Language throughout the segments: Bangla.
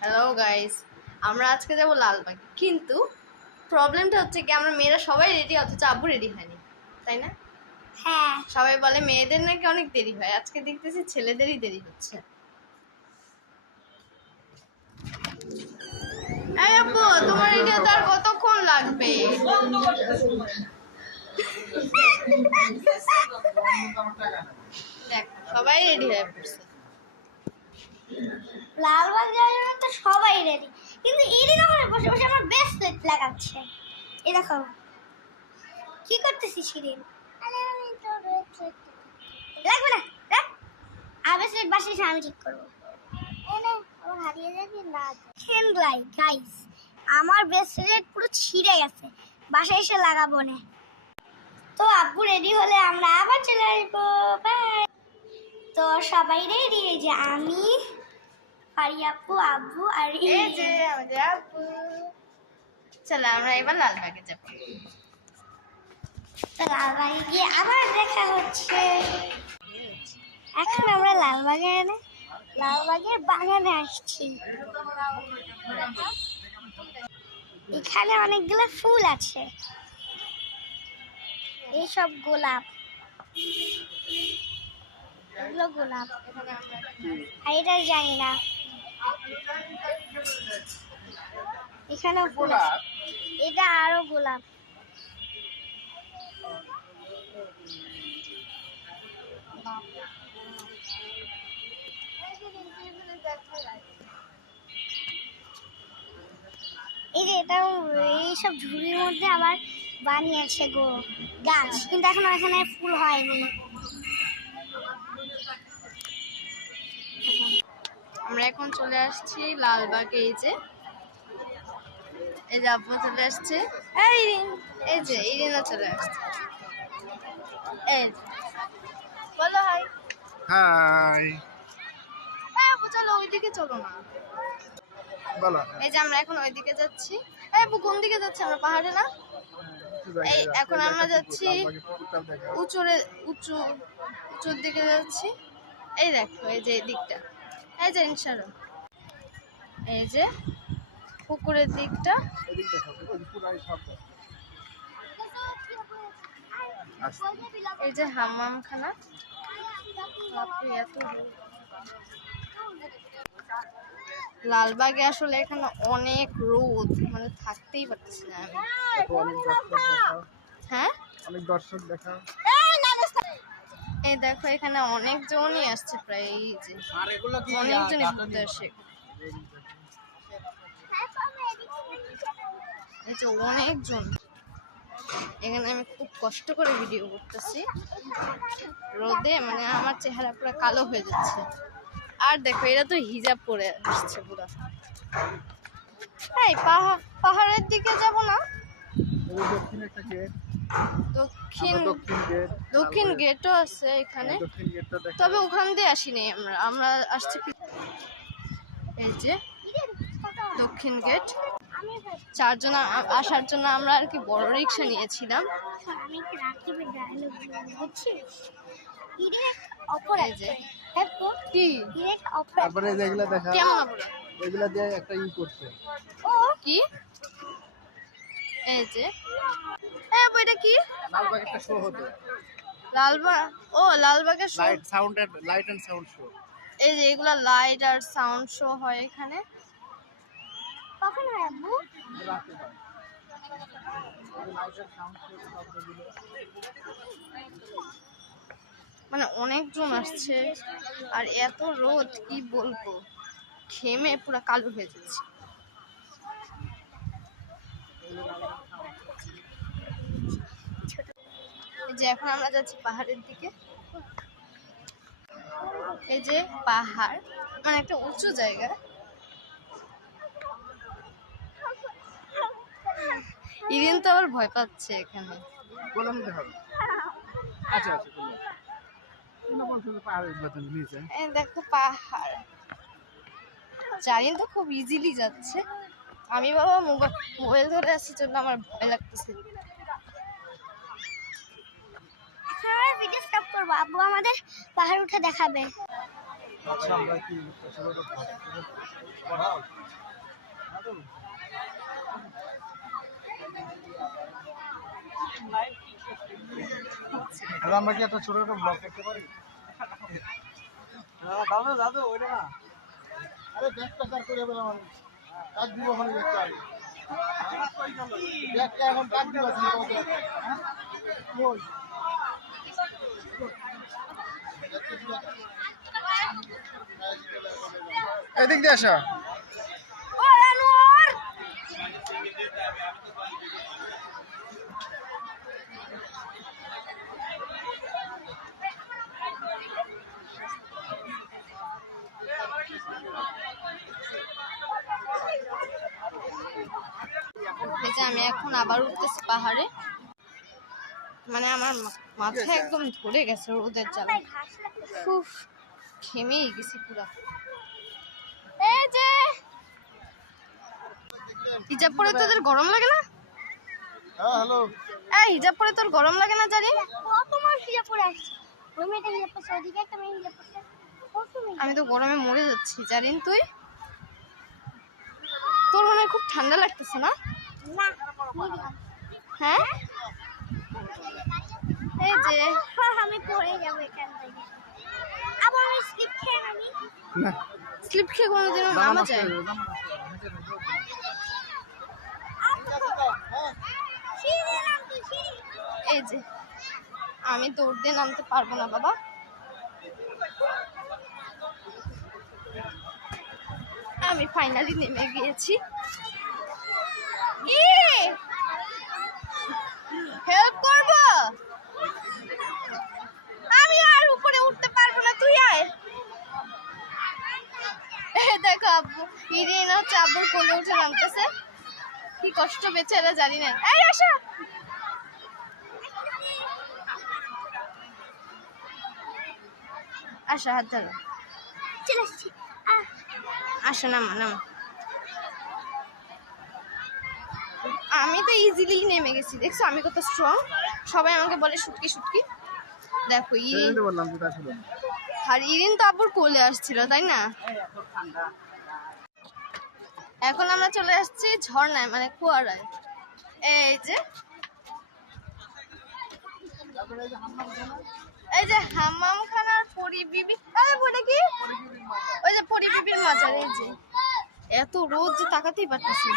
হ্যালো গাইস, আমরা আজকে যাবো লালবাগ। কিন্তু প্রবলেমটা হচ্ছে কি, আমরা মেয়েরা সবাই রেডি, অথচ আব্বু রেডি হয়নি, তাই না? হ্যাঁ, সবাই বলে মেয়েদের নাকি অনেক দেরি হয়, আজকে দেখতেছি ছেলেদেরই দেরি হচ্ছে। এই আব্বু, তোমার রেডি হতে আর কতক্ষণ লাগবে? দেখো সবাই রেডি হয়ে পড়ছে। লালবাগ যাওয়ার জন্য তো সবাই রেডি, কিন্তু ইরিন ওখানে বসে বসে আমার ব্রেসলেট লাগাচ্ছে। এই দেখো কি করতেছিস ইরিন? আমি তো ব্রেসলেট লাগবে না, রাখ। ব্রেসলেট বাসায় আমি ঠিক করবো। এনে ও হারিয়ে যাবি না। খেনলাই গাইস, আমার ব্রেসলেট পুরো ছিঁড়ে গেছে, বাসায় এসে লাগাবো না। তো আব্বু রেডি হলে আমরা আবার চলে আসবো। বাই। তো সবাই রেডি, এই যে আমি, আপু, আব্বু আর এই যে আমাদের আব্বু। চলো আমরা এবার লালবাগে যাবো। তো লালবাগে গিয়ে আবার দেখা হচ্ছে। এখন আমরা লালবাগের বাগানে আসছি। এখানে অনেকগুলো ফুল আছে, এইসব গোলাপ, এগুলো গোলাপ, আর এটা জানি না। এখানেও ফুল আছে, এটা আরো গোলাপ। এই যে এটা এইসব ঝুড়ির মধ্যে আবার বানিয়েছে গাছ, কিন্তু এখনো এখানে ফুল হয়নি। আমরা এখন চলে আসছি লালবাগে। এই যে আব্বু চলে আসছে, এই যে ইরিনও চলে আসছে। এই বলো হাই। হাই। আব্বু চলো ওইদিকে, চলো না। বলো। এই যে আমরা এখন ওইদিকে যাচ্ছি। আব্বু কোন দিকে যাচ্ছি আমরা? পাহাড়ে না? এই এখন আমরা যাচ্ছি উঁচুর দিকে যাচ্ছি। এই দেখো, এই যে এই দিকটা, এই যে ইনশাআল্লাহ, এই যে পুকুরের দিকটা। এই যে হাম্মামখানা। লালবাগে আসলে এখানে অনেক রোদ, মানে থাকতেই পারতেছি না আমি। হ্যাঁ, অনেক দর্শক দেখা। এই দেখো এখানে অনেকজনই আসছে, প্রায় এই যে অনেকজনই ঘুরতে আসে। এই যে অনেকজন এখানে। আমি খুব কষ্ট করে ভিডিও করতেছি রোদে, মানে আমার চেহারা পুরো কালো হয়ে যাচ্ছে। আর দেখো এরা তো হিজাব পরে আসছে পুরো। এই পাহাড়ের দিকে যাব না? দক্ষিণ গেটও আছে এখানে, তবে ওখান দিয়ে আসিনি আমরা। আমরা আসছি এই যে দক্ষিণ গেট। চারজন আসার জন্য আমরা আর কি বড় রিক্সা নিয়েছিলাম। তারপরে যেগুলো দেখা, কেমন এগুলা দিয়ে একটা করছে। ও কি, এই যে বইটা কি? লালবাগ একটা শো হতো। লালবাগের show, light and sound show. এই যে এগুলা লাইট আর সাউন্ড শো হয় এখানে। কখন হয় আব্বু? মানে অনেকজন আসছে, আর এত রোদ কি বলবো, ঘেমে পুরো কালো হয়ে যাচ্ছে। যে এখন আমরা যাচ্ছি পাহাড়ের দিকে। এই যে পাহাড়, মানে একটা উঁচু জায়গা। ইরিন তো আবার ভয় পাচ্ছে এখানে। এই দেখো পাহাড়, জানি তো খুব ইজিলি যাচ্ছে। আমি বাবা মোবাইল ধরে আসছি জন্য আমার ভয় লাগতেছে। ভিডিও স্টপ করবো, আব্বু আমাদের পাহাড় উঠে দেখাবে। আচ্ছা আমরা কি ছোট পড়াও আমরা কি একটা ছোট একটা ব্লগ করতে পারি? দাদু দাদু ওইটা না, আরে ব্যাগটা কার করে বলে মানুষ কাজ দিব ওখানে ব্যাগটা ব্যাগটা এখন কাজ দিব কই এদিক দিয়ে আসা এই যে আমি এখন আবার উঠতেছি পাহাড়ে, মানে আমার মাথা একদম ধরে গেছে রোদের জ্বালায়, খুব ঘেমেই গেছি পুরা। এই যে হিজাব পরে তোদের গরম লাগে না? হ্যাঁ হ্যালো এই হিজাব পরে তোর গরম লাগে না জানি? তোমার হিজাব পরে আসছে, ওই মেয়েটা হিজাব পরছে, ওদিকে একটা মেয়ে হিজাব পরছে। আমি তো গরমে মরে যাচ্ছি জানিন তুই। তোর মনে হয় খুব ঠান্ডা লাগতেছে না? হ্যাঁ এই যে আমি পরে যাবো এখান থেকে, আবার আমি স্লিপ খেয়ে নামি। না স্লিপ খেয়ে কোনোদিনও নামা যায়? এই যে আমি দৌড় দিয়ে নামতে পারবো না বাবা। আমি ফাইনালি নেমে গিয়েছি। হেল্প করব? আমি আর উপরে উঠতে পারবো না, তুই আয়। দেখো আব্বু ইরিন হচ্ছে আব্বুর কোলে উঠে নামতেছে, কি কষ্ট বেচারা জানি না। এই আসো আসো, হাত ধরো, চলে এসেছি। আসো নামা নামা। আমি তো ইজিলি নেমে গেছি, দেখছো আমি কত স্ট্রং। সবাই আমাকে বলে শুটকি শুটকি। দেখো ইরিন, বললাম যেটা ছিল আর ইরিন তো আব্বুর কোলে আসছিল তাই না। এখন আমরা চলে আসছি ঝর্ণায়, মানে কুয়ারায়। এই যে হাম্মাম খানার পরি বিবি, বলে কি ওই যে পরি বিবির মাজার। এই যে এত রোদ যে তাকাতেই পারতেছি।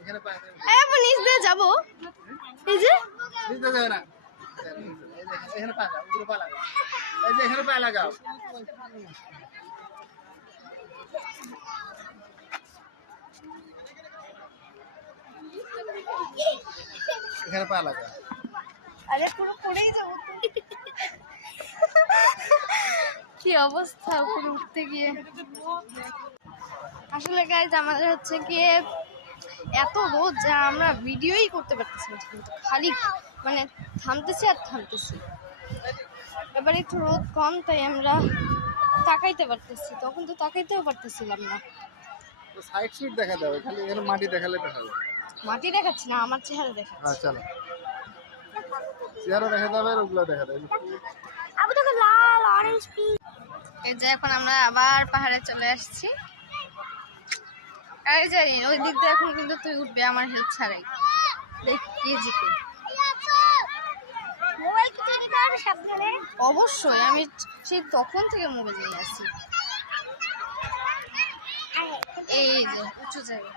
এখানে পায় আপু নিচ দিয়ে যাবো। এই যে দিতে যাবে না, এখানে পা লাগাও, উপরে পা লাগাও, এই যে এখানে পা লাগাও, এখানে পা লাগাও। আরে পুরো পড়েই যাবো। কি অবস্থা উপরে উঠতে গিয়ে। আসলে গাইজ আমাদের হচ্ছে গিয়ে এত রোদ যা আমরা ভিডিওই করতে পারতেছি না, কিন্তু খালি মানে থামতেছি আর থামতেছি। এবার একটু রোদ কম তাই আমরা তাকাইতে পারতেছি, তখন তো তাকাইতেও পারতেছিলাম না। সাইড সুট দেখা যাবে, খালি এখানে মাটি দেখালে দেখা যাবে। মাটি দেখাচ্ছি না, আমার চেহারা দেখাচ্ছি। আচ্ছা চলো, চেহারা দেখা যাবে আর ওগুলো দেখা যাবে। আবু দেখো লাল অরেঞ্জ পিঙ্ক। এই যে এখন আমরা আবার পাহাড়ে চলে আসছি। এই যে ওই দিক দিয়ে এখন কিন্তু তুই উঠবে আমার হেল্প ছাড়াই। দেখ কে জিতে। মোবাইল কি তুই নিতে পারবি সাবধানে? অবশ্যই, আমি সেই তখন থেকে মোবাইল নিয়ে আসছি। এই যে উঁচু জায়গা,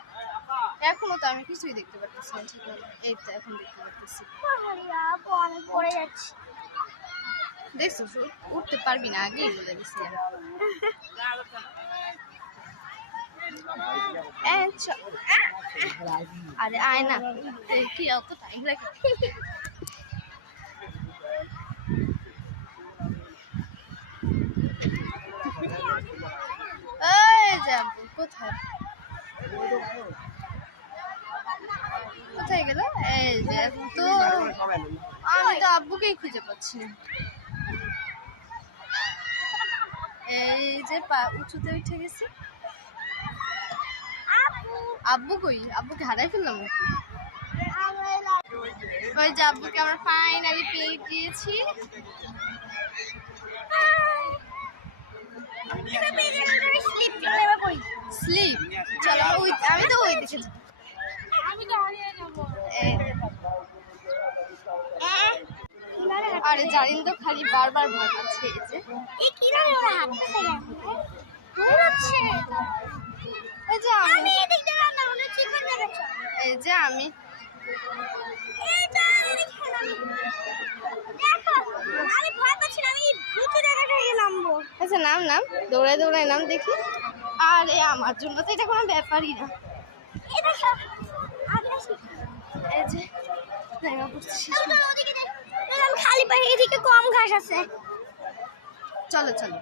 এখনো তো আমি কিছুই দেখতে পারতেছি না ঠিক মতো। এই তো এখন দেখতে পারতেছি। আমি পড়ে যাচ্ছি। দেখছো উঠতে পারবি না, আগেই বলে দিছি। আরে আয় না, কি অত টাইম লাগে। এই যাবো কোথায়, কোথায় গেল? এই যে তো আমি তো আব্বুকেই খুঁজে পাচ্ছি না। এই যে উঁচুতে উঠে গেছি। আব্বু কই? আব্বুকে হারাই ফেললাম নাকি? ওই যে আব্বুকে আমরা ফাইনালি পেয়ে গিয়েছি। স্লিপ চলো আমি তো ওই দিকে আরে জারিন তো খালি বারবার ভাগাচ্ছে। এই যে এই যে আমি এই যে আমি আচ্ছা নাম নাম দৌড়ায় দৌড়ায় নাম দেখি। আরে আমার জন্য তো এটা কোনো ব্যাপারই না। এই যে খালি পায়ে এদিকে কম ঘাস আছে। চলো চলো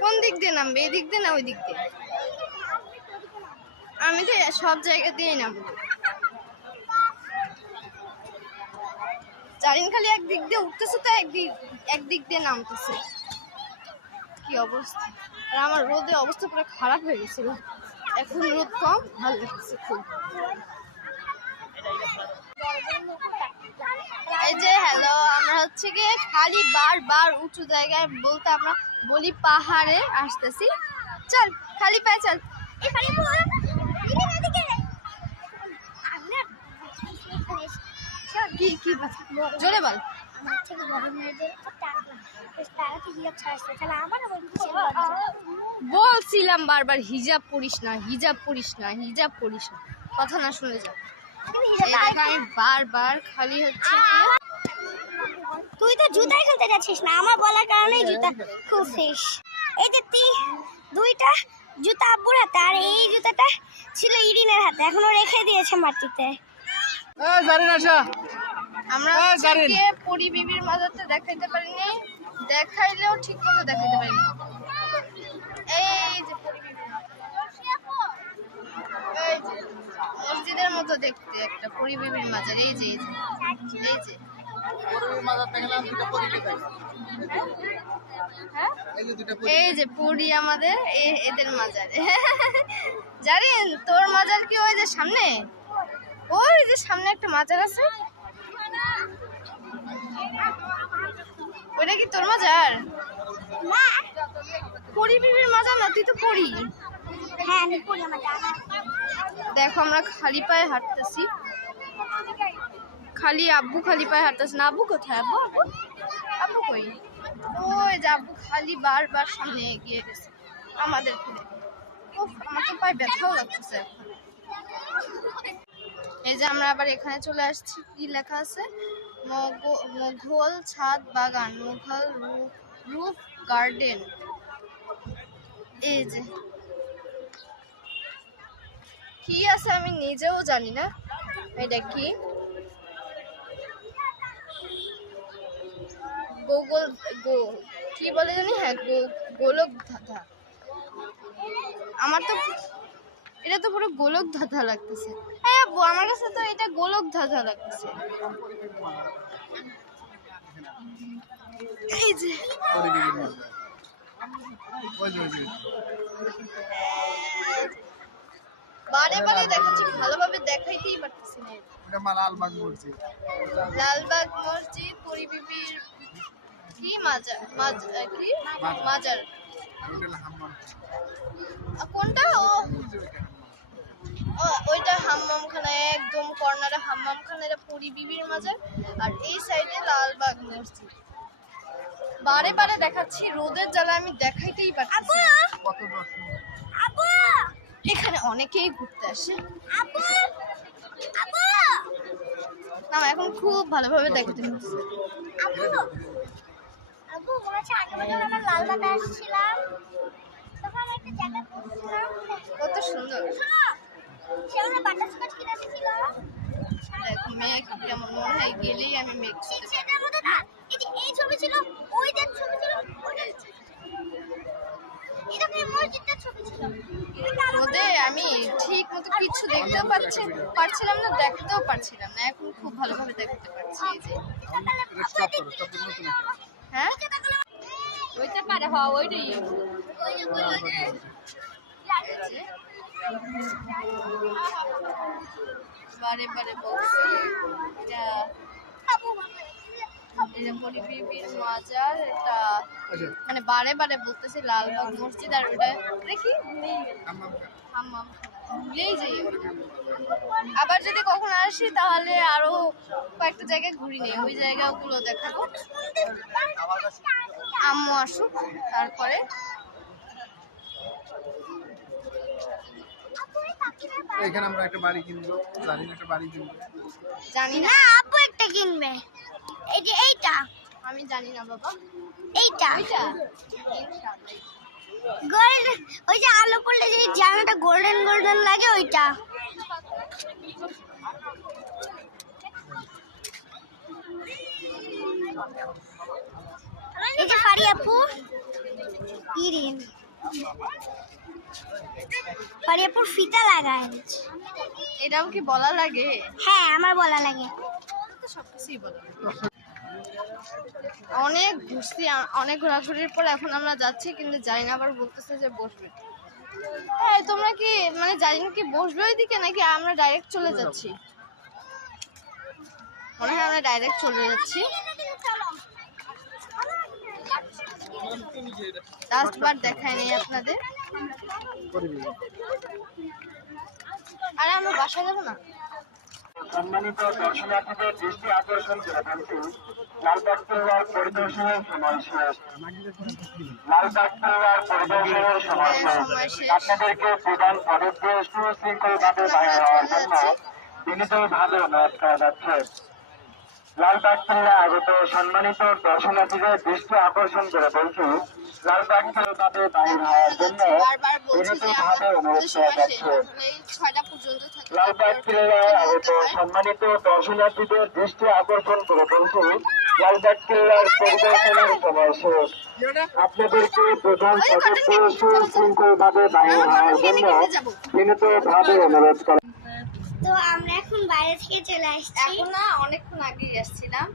কোন দিক দিয়ে নামবে? এই দিক দিয়ে না ওই দিক দিয়ে? আমি তো সব জায়গা দিয়েই নামবো। জারিন খালি একদিক দিয়ে উঠতেছে তো একদিক দিয়ে নামতেছে। কি অবস্থা! আর আমার রোদে অবস্থা পুরো খারাপ হয়ে গেছিল। এখন রোদ কম, ভালো লাগছে খুব। এই যে হ্যালো, আমরা হচ্ছে গিয়ে খালি বারবার উঁচু জায়গায় বলতে আমরা বলি পাহাড়ে আসতেছি। চল খালি পায়ে চল। কি কি জোরে বল। বলছিলাম বারবার হিজাব পরিস না, হিজাব পরিস না, হিজাব পরিস না, কথা না শুনে যা। আমি বারবার খালি হচ্ছে তুই তো জুতাই খুলতে যাচ্ছিস না, আমার বলার কারণেই জুতা খুলছিস। এই যে দুইটা জুতা আব্বুর হাতে, আর এই জুতাটা ছিল ইরিনের হাতে, এখনো রেখে দিয়েছে মাটিতে। আমরা পরি বিবির মাজারটা দেখাইতে পারিনি, দেখাইলেও ঠিক মতো দেখাইতে পারিনি। এই যে মসজিদের মতো দেখতে একটা পরি বিবির মাজার। এই যে এই যে এই যে পরি আমাদের এদের মাজার। জানেন তোর মাজার কি ওই যে সামনে? ওই যে সামনে একটা মাজার আছে, ওইটা কি তোর মাজার? পরি বিবির মাজার না, তুই তো পরি। হ্যাঁ আমি পরি। আমার দেখো আমরা খালি পায়ে হাঁটতেছি, খালি আব্বু খালি পায়ে হাঁটতেছে না। আব্বু কোথায়? আব্বু আব্বু কই? ওই যে আব্বু খালি বারবার সামনে এগিয়ে গেছে আমাদের ফেলে। আমার তো পায়ে ব্যথাও লাগতেছে। এই যে আমরা আবার এখানে চলে আসছি। কি লেখা আছে? মোঘল ছাদ বাগান, মোঘল রুফ গার্ডেন। এই যে কি আছে আমি নিজেও জানি না এটা কি। কি বলে জানি, হ্যাঁ গোলক ধাঁধা। আমার তো এটা তো পুরো গোলক ধাঁধা লাগতেছে। হ্যাঁ আব্বু আমার কাছে তো এটা গোলক ধাঁধা লাগতেছে। এই যে বারে বারে দেখাচ্ছি, ভালোভাবে দেখাইতেই পারতেছি না। লালবাগ মসজিদ, লালবাগ মসজিদ, পরি বিবির কি মাজার, কি মাজার কোনটা? ওইটা হাম্মামখানা, একদম কর্নারে হাম্মামখানা, এটা পরি বিবির মাজার। আর এই সাইডে লালবাগ মসজিদ। বারে বারে দেখাচ্ছি, রোদের জ্বালা আমি দেখাইতেই পারছি। এখানে অনেকেই ঘুরতে আসে। না এখন খুব ভালোভাবে দেখতে পাচ্ছি। আব্বু মনে হচ্ছে আগে যখন আমরা লালবাগে আসছিলাম তখন একটা জায়গা ঘুরছিলাম, কত সুন্দর। সেখানে বাটারস্কচ কিনে ছিল। দেখো মেঘ কেমন, মনে হয় গেলেই আমি মেঘ ছুঁতে পারি। সেটার মধ্যে না এই ছবি ছিল, ওই যে ছবি ছিল, এটা কি মসজিদটার ছবি ছিল। রোদে আমি ঠিক মতো কিছু দেখতেও পারছিলাম না, দেখতেও পারছিলাম না। এখন খুব ভালোভাবে দেখতে পাচ্ছি। এই যে হ্যাঁ ওইটা পারে হওয়া ওইটাই। বারে বারে বলছি এটা এটা পরিবিবির মাজার, এটা আচ্ছা মানে বারে বারে বলতেছি লালবাগ মসজিদ, আর ওটা ওটা কি ভুলেই গেলাম। হাম্মাম ভুলেই যাই। আবার যদি কখনো আসি তাহলে আরো কয়েকটা জায়গায় ঘুরি নেই, ওই জায়গাগুলো দেখাবো। আম্মু আসুক তারপরে। এখানে আমরা একটা বাড়ি কিনবো, জানি না একটা বাড়ি কিনবো। জানি না, না আপু একটা কিনবে। এই যে এইটা আমি জানি না বাবা। এইটা ওইটা ইনশাআল্লাহ। গোল্ড, ওই যে আলো পড়লে যে জায়গাটা গোল্ডেন গোল্ডেন লাগে ওইটা। এই যে ফারি আপু, ইরিন ফারি আপুর ফিতা লাগায়। এটাও কি বলা লাগে? হ্যাঁ আমার বলা লাগে। তো সবকিছুই বলা লাগে। অনেক ঘুরছি, অনেক ঘোরাঘুরির পর এখন আমরা যাচ্ছি, কিন্তু জানি না আবার বলতেছে যে বসবে। হ্যাঁ তোমরা কি মানে জানি না কি বসবে ওইদিকে নাকি আমরা ডাইরেক্ট চলে যাচ্ছি? মনে হয় আমরা ডাইরেক্ট চলে যাচ্ছি। লাস্ট বার দেখাই নেই আপনাদের। আরে আমরা বাসায় যাবো না? সম্মানিত দর্শনার্থীদের দৃষ্টি আকর্ষণ করে বলছি, লালবাগ কেল্লার পরিদর্শনের সময় শেষ। লালবাগ কেল্লার পরিদর্শনের সময় শেষ। আপনাদেরকে প্রধান ফটক দিয়ে সুশৃঙ্খলভাবে বাইরে হওয়ার জন্য বিনীতভাবে অনুরোধ করা যাচ্ছে। লালবাগ কেল্লা আগত সম্মানিত দর্শনার্থীদের দৃষ্টি আকর্ষণ করে বলছি, লালবাগ কেল্লাতে বাইরে হওয়ার জন্য বারবার বলছি যে বিনীতভাবে আমাদের অনুরোধ করা সময় শেষ, যাচ্ছে। আসলে এই 6টা পর্যন্ত থাকে। লালবাগ কেল্লায় আগত সম্মানিত দর্শনার্থীদের দৃষ্টি আকর্ষণ করে বলছি, লালবাগ কেল্লার পরিদর্শনের সময় শেষ। আপনাদেরকে প্রধান সদস্য সুশৃঙ্খলভাবে বাইরে হওয়ার জন্য বিনীতভাবে অনুরোধ করা। তো আমরা এখন বাইরে থেকে চলে আসছি। এখন না অনেকক্ষণ আগেই আসছিলাম,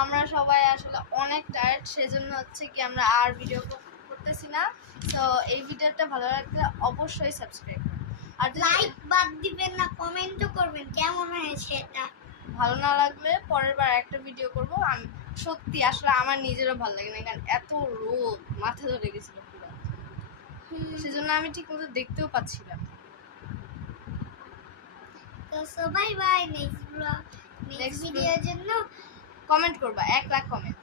আমরা সবাই আসলে অনেক টায়ার্ড, সেজন্য হচ্ছে কি আমরা আর ভিডিও করতেছি না। তো এই ভিডিওটা ভালো লাগলে অবশ্যই সাবস্ক্রাইব করুন, আর যদি লাইক বাদ দিবেন না, কমেন্টও করবেন কেমন হয়েছে এটা। ভালো না লাগলে পরের বার একটা ভিডিও করব। আমি সত্যি আসলে আমার নিজেরও ভালো লাগে না, কারণ এত রোদ মাথা ধরে গেছিল পুরো, সেজন্য আমি ঠিক মতো দেখতেও পাচ্ছিলাম। তো সবাই বাই, নেক্সট Next ভিডিওর জন্য। কমেন্ট করবা 1 লাখ কমেন্ট,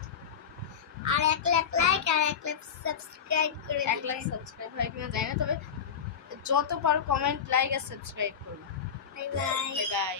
আর 1 লাখ লাইক আর 1 লাখ সাবস্ক্রাইব করে 1 লাখ সাবস্ক্রাইব হয় কিনা জানি না, তবে যত পারো কমেন্ট, লাইক আর সাবস্ক্রাইব করবা। Bye bye. Bye bye.